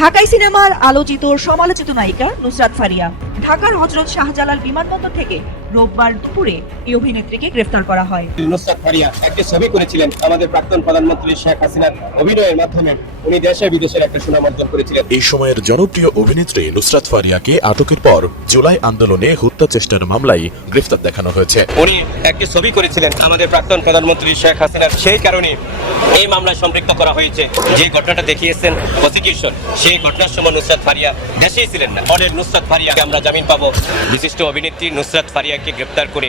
ঢাকাই সিনেমার আলোচিত সমালোচিত নায়িকা নুসরাত ফারিয়া ঢাকার হযরত শাহজালাল বিমানবন্দর থেকে রোববার দুপুরে এই অভিনেত্রীকে গ্রেফতার করা হয়। নুসরাত ফারিয়া একটি ছবি করেছিলেন আমাদের প্রাক্তন প্রধানমন্ত্রী শেখ হাসিনার অভিনয়ের মাধ্যমে। উনি দেশে বিদেশের একটা সুনাম অর্জন করেছিলেন। এই সময়ের জনপ্রিয় অভিনেত্রী নুসরাত ফারিয়াকে আটকের পর জুলাই আন্দোলনে হত্যা চেষ্টার মামলায় গ্রেফতার দেখানো হয়েছে। উনি একটি ছবি করেছিলেন আমাদের প্রাক্তন প্রধানমন্ত্রী শেখ হাসিনার, সেই কারণে এই মামলায় সম্পৃক্ত করা হয়েছে। যে ঘটনাটা দেখিয়েছেন প্রসিকিউশন, সেই ঘটনার সময় নুসরাত ফারিয়া দেশেই ছিলেন না। মডেল নুসরাত ফারিয়াকে আমরা জামিন পাবো। বিশিষ্ট অভিনেত্রী নুসরাত ফারিয়াকে গ্রেফতার করে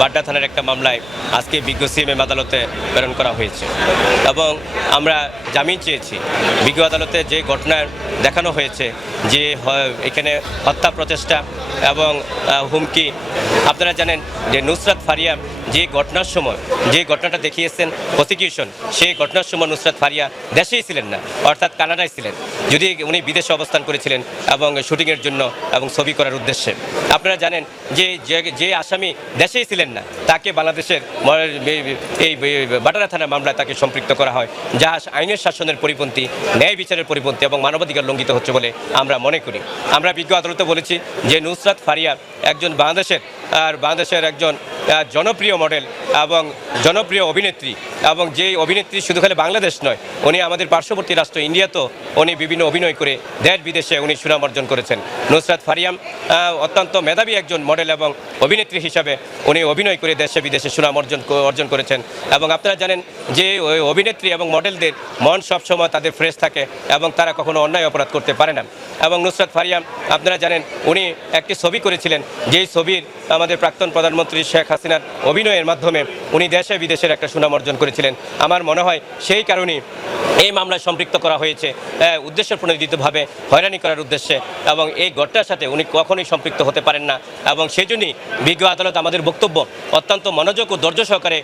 বাড্ডা থানার একটা মামলায় আজকে বিজ্ঞ সিএমএম আদালতে প্রেরণ করা হয়েছে এবং আমরা জামিন চেয়েছি। বিজ্ঞ আদালতে যে ঘটনা দেখানো হয়েছে, যে এখানে হত্যা প্রচেষ্টা এবং হুমকি, আপনারা জানেন যে নুসরাত ফারিয়া যে ঘটনার সময় যে ঘটনাটা দেখিয়েছেন প্রসিকিউশন, সেই ঘটনার সময় নুসরাত ফারিয়া দেশেই ছিলেন না, অর্থাৎ কানাডায় ছিলেন, যদি উনি বিদেশে অবস্থান করেছিলেন এবং শুটিংয়ের জন্য এবং ছবি করার উদ্দেশ্যে। আপনারা জানেন যে যে আসামি দেশেই ছিলেন না, তাকে বাংলাদেশের এই বাড্ডা থানার মামলায় তাকে সম্পৃক্ত করা হয়, যা আইনের শাসনের পরিপন্থী, ন্যায় বিচারের পরিপন্থী এবং মানবাধিকার লঙ্ঘিত হচ্ছে বলে আমরা মনে করি। আমরা বিজ্ঞ আদালতে বলেছি যে নুসরাত ফারিয়া একজন বাংলাদেশের একজন জনপ্রিয় মডেল এবং জনপ্রিয় অভিনেত্রী, এবং যে অভিনেত্রী শুধু খালি বাংলাদেশ নয়, উনি আমাদের পার্শ্ববর্তী রাষ্ট্র ইন্ডিয়াতেও উনি বিভিন্ন অভিনয় করে দেশ বিদেশে উনি সুনাম অর্জন করেছেন। নুসরাত ফারিয়া অত্যন্ত মেধাবী একজন মডেল এবং অভিনেত্রী হিসাবে উনি অভিনয় করে দেশে বিদেশে সুনাম অর্জন করেছেন। এবং আপনারা জানেন যে অভিনেত্রী এবং মডেলদের মন সবসময় তাদের ফ্রেশ থাকে এবং তারা কখনো অন্যায় অপরাধ করতে পারে না। এবং নুসরাত ফারিয়া আপনারা জানেন উনি একটি ছবি করেছিলেন, যেই ছবির আমাদের প্রাক্তন প্রধানমন্ত্রী শেখ হাসিনার অভিনয়ের মাধ্যমে উনি দেশে বিদেশের একটা সুনাম অর্জন করেছিলেন। আমার মনে হয় সেই কারণেই এই মামলায় সম্পৃক্ত করা হয়েছে, উদ্দেশ্য প্রণোদিতভাবে হয়রানি করার উদ্দেশ্যে, এবং এই ঘটনার সাথে উনি কখনোই সম্পৃক্ত হতে পারেন না। এবং সেই জন্যই বিজ্ঞ আদালত আমাদের বক্তব্য অত্যন্ত মনোযোগ ও ধৈর্য সহকারে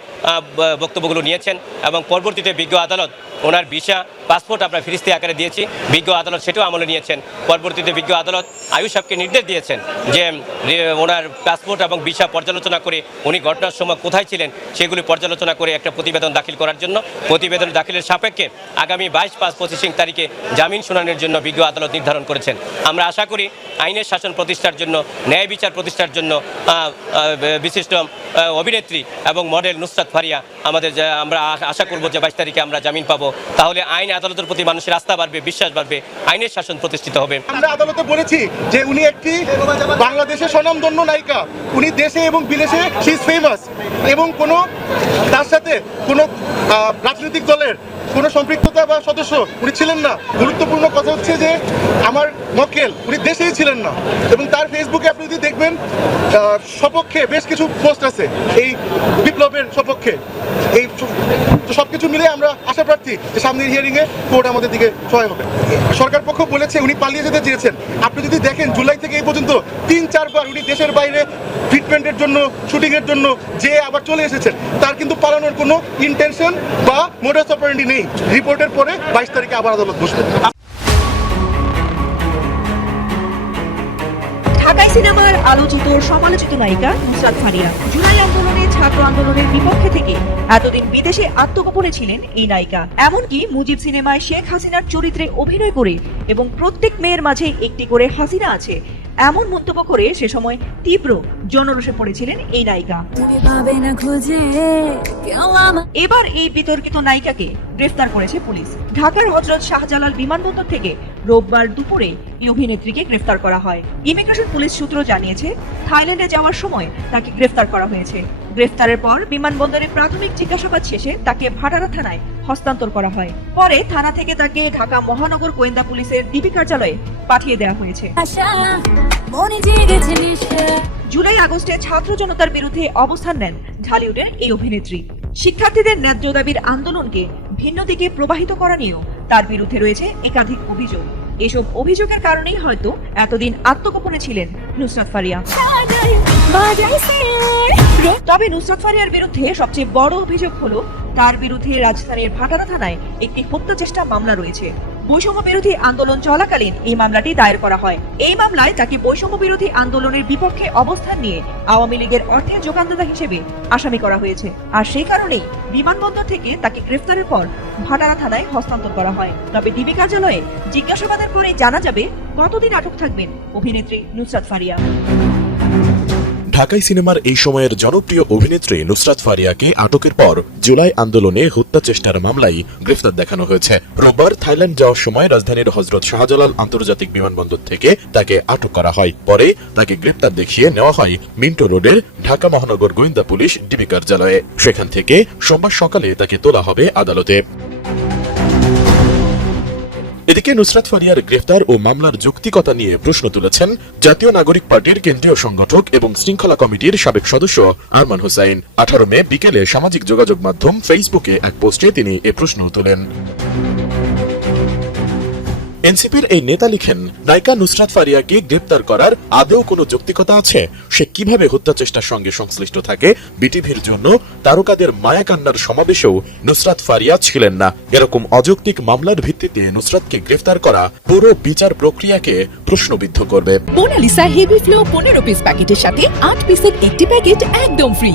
বক্তব্যগুলো নিয়েছেন এবং পরবর্তীতে বিজ্ঞ আদালত ওনার ভিসা পাসপোর্ট আমরা ফিরিস্তি আকারে দিয়েছি, বিজ্ঞ আদালত সেটাও আমলে নিয়েছেন। পরবর্তীতে বিজ্ঞ আদালত আয়ুষ সাহেবকে নির্দেশ দিয়েছেন যে ওনার পাসপোর্ট এবং ভিসা পর্যালোচনা করে উনি ঘটনার সময় কোথায় ছিলেন সেগুলি পর্যালোচনা করে একটা প্রতিবেদন দাখিল করার জন্য। প্রতিবেদন দাখিলের সাপেক্ষে আগামী 22-25 তারিখে জামিন শুনানির জন্য বিজ্ঞ আদালত নির্ধারণ করেছেন। আমরা আশা করি আইনের শাসন প্রতিষ্ঠার জন্য, ন্যায় বিচার প্রতিষ্ঠার জন্য বিশিষ্ট অভিনেত্রী এবং মডেল নুসরাত ফারিয়া আমরা আশা করব যে 22 তারিখে আমরা জামিন পাবো। তাহলে আইন আদালতের প্রতি মানুষের আস্থা বাড়বে, বিশ্বাস বাড়বে, আইনের শাসন প্রতিষ্ঠিত হবে। আমরা আদালতে বলেছি যে উনি একটি বাংলাদেশের স্বনামধন্য নায়িকা, উনি দেশে এবং বিদেশে শি ইজ ফেমাস, এবং তার সাথে কোনো রাজনৈতিক দলের কোনো সম্পৃক্ততা বা সদস্য উনি ছিলেন না। গুরুত্বপূর্ণ কথা হচ্ছে যে আমার মক্কেল উনি দেশেই ছিলেন না, এবং তার ফেসবুকে আপনি যদি দেখবেন সপক্ষে বেশ কিছু পোস্ট আছে এই বিপ্লবের সপক্ষে। এই সবকিছু মিলে আমরা আশা প্রার্থী যে সামনের হিয়ারিংয়ে কোর্ট আমাদের দিকে সহায় হবে। সরকার পক্ষ বলেছে উনি পালিয়ে যেতে চেয়েছেন। আপনি যদি দেখেন জুলাই থেকে এই পর্যন্ত 3-4 বার উনি দেশের বাইরে ট্রিটমেন্টের জন্য, শুটিংয়ের জন্য যে আবার চলে এসেছেন, তার কিন্তু পালানোর কোনো ইন্টেনশন বা মোডাস অপারেন্ডি নেই। রিপোর্টের পরে 22 তারিখে আবার আদালত বসবে। ঢাকাই সিনেমার আলোচিত সমালোচিত নায়িকা নুসরাত ফারিয়া জুলাই আন্দোলনে, ছাত্র আন্দোলনের বিপক্ষে থেকে এতদিন বিদেশে আত্মগোপনে ছিলেন এই নায়িকা। এমনকি মুজিব সিনেমায় শেখ হাসিনার চরিত্রে অভিনয় করে এবং প্রত্যেক মেয়ের মাঝে একটি করে হাসিনা আছে এমন মন্তব্য করে সে সময় তীব্র জনরোষে পড়েছিলেন এই নায়িকা। এবার এই বিতর্কিত নায়িকাকে গ্রেফতার করেছে পুলিশ। ঢাকার হযরত শাহজালাল বিমানবন্দর থেকে রোববার দুপুরে এই অভিনেত্রীকে গ্রেফতার করা হয়। ইমিগ্রেশন পুলিশ সূত্র জানিয়েছে থাইল্যান্ডে যাওয়ার সময় তাকে গ্রেফতার করা হয়েছে। গ্রেফতারের পর বিমানবন্দরে প্রাথমিক জিজ্ঞাসাবাদ শেষে তাকে ভাটারা থানায় হস্তান্তর করা হয়। পরে থানা থেকে তাকে ঢাকা মহানগর গোয়েন্দা পুলিশের ডিবি কার্যালয়ে পাঠিয়ে দেওয়া হয়েছে। জুলাই আগস্টে ছাত্র জনতার বিরুদ্ধে অবস্থান নেন ঢালিউডের এই অভিনেত্রী। শিক্ষার্থীদের ন্যায্য দাবির আন্দোলনকে ভিন্ন দিকে প্রবাহিত করা নিয়েও তার বিরুদ্ধে রয়েছে একাধিক অভিযোগ। এসব অভিযোগের কারণেই হয়তো এতদিন আত্মগোপনে ছিলেন নুসরাত ফারিয়া। তবে নুসরাত ফারিয়ার বিরুদ্ধে সবচেয়ে বড় অভিযোগ হলো তার বিরুদ্ধে রাজধানীর ভাটারা থানায় একটি হত্যা চেষ্টা মামলা রয়েছে। বৈষম্য বিরোধী আন্দোলন চলাকালীন এই মামলাটি দায়ের করা হয়। এই মামলায় তাকে বৈষম্য বিরোধী আন্দোলনের বিপক্ষে অবস্থান নিয়ে আওয়ামী লীগের অর্থের যোগানদাতা হিসেবে আসামি করা হয়েছে। আর সেই কারণেই বিমানবন্দর থেকে তাকে গ্রেফতারের পর ভাটারা থানায় হস্তান্তর করা হয়। তবে ডিবি কার্যালয়ে জিজ্ঞাসাবাদের পরে জানা যাবে কতদিন আটক থাকবেন অভিনেত্রী নুসরাত ফারিয়া। ঢাকাই সিনেমার এই সময়ের জনপ্রিয় অভিনেত্রী নুসরাত ফারিয়াকে আটকের পর জুলাই আন্দোলনে হত্যা চেষ্টার মামলায় গ্রেফতার দেখানো হয়েছে। রোববার থাইল্যান্ড যাওয়ার সময় রাজধানীর হযরত শাহজালাল আন্তর্জাতিক বিমানবন্দর থেকে তাকে আটক করা হয়। পরে তাকে গ্রেফতার দেখিয়ে নেওয়া হয় মিন্টো রোডের ঢাকা মহানগর গোয়েন্দা পুলিশ ডিবি কার্যালয়ে। সেখান থেকে সোমবার সকালে তাকে তোলা হবে আদালতে। এদিকে নুসরাত ফারিয়ার গ্রেফতার ও মামলার যৌক্তিকতা নিয়ে প্রশ্ন তুলেছেন জাতীয় নাগরিক পার্টির কেন্দ্রীয় সংগঠক এবং শৃঙ্খলা কমিটির সাবেক সদস্য আরমান হোসাইন। 18 মে বিকেলে সামাজিক যোগাযোগ মাধ্যম ফেসবুকে এক পোস্টে তিনি এ প্রশ্ন তোলেন। এনসিপির এই নেতা লিখেন, নায়িকা নুসরাত ফারিয়াকে গ্রেপ্তার করার আদৌ কোনো যৌক্তিকতা আছে? সে কিভাবে হত্যা চেষ্টার সঙ্গে সংশ্লিষ্ট থাকে? বিটিভির জন্য তারকাদের মায়াকান্নার সমাবেশেও নুসরাত ফারিয়া ছিলেন না। এরকম অযৌক্তিক মামলার ভিত্তিতে নুসরাতকে গ্রেফতার করা পুরো বিচার প্রক্রিয়াকে প্রশ্নবিদ্ধ করবে। মোনালিসা হেভি ফ্লো 15 পিস প্যাকেটের সাথে 8 পিসের একটি প্যাকেট একদম ফ্রি।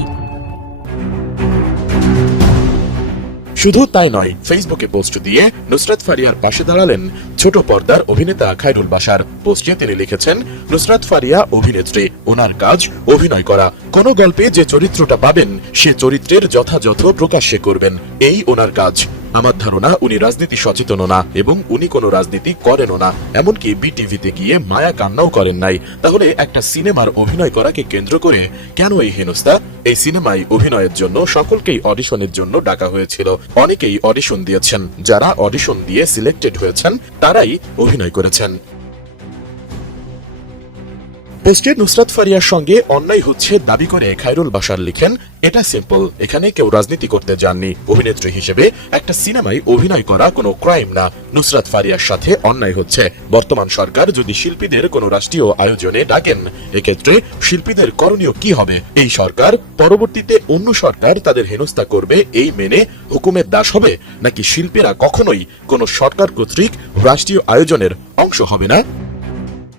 শুধু তাই নয়, ফেসবুকে পোস্ট দিয়ে নুসরাত ফারিয়ার পাশে দাঁড়ালেন ছোট পর্দার অভিনেতা খায়রুল বাশার। পোস্টে তিনি লিখেছেন, নুসরাত ফারিয়া অভিনেত্রী, ওনার কাজ অভিনয় করা। কোন গল্পে যে চরিত্রটা পাবেন সে চরিত্রের যথাযথ প্রকাশ্যে করবেন, এই ওনার কাজ। আমার ধারণা উনি রাজনীতি সচেতন না এবং উনি কোনো রাজনীতি করেনও না, এমনকি বিটিভিতে গিয়ে মায়া কান্নাও করেন নাই। তাহলে একটা সিনেমার অভিনয় করাকে কেন্দ্র করে কেন এই হেনস্থা? এই সিনেমায় অভিনয়ের জন্য সকলকেই অডিশনের জন্য ডাকা হয়েছিল। অনেকেই অডিশন দিয়েছেন, যারা অডিশন দিয়ে সিলেক্টেড হয়েছেন তারাই অভিনয় করেছেন। পোস্টে নুসরাত ফারিয়ার সঙ্গে অন্যায় হচ্ছে দাবি করে খায়রুল বাশার লিখেন, এটা সিম্পল, এখানে কেউ রাজনীতি করতে যাননি। অভিনেত্রী হিসেবে একটা সিনেমায় অভিনয় করা কোনো ক্রাইম না। নুসরাত ফারিয়ার সাথে অন্যায় হচ্ছে। বর্তমান সরকার যদি শিল্পীদের কোনো রাষ্ট্রীয় আয়োজনে ডাকেন, এক্ষেত্রে শিল্পীদের করণীয় কি হবে? এই সরকার পরবর্তীতে অন্য সরকার তাদের হেনস্থা করবে এই মেনে হুকুমের দাস হবে, নাকি শিল্পীরা কখনোই কোনো সরকার কর্তৃক রাষ্ট্রীয় আয়োজনের অংশ হবে না?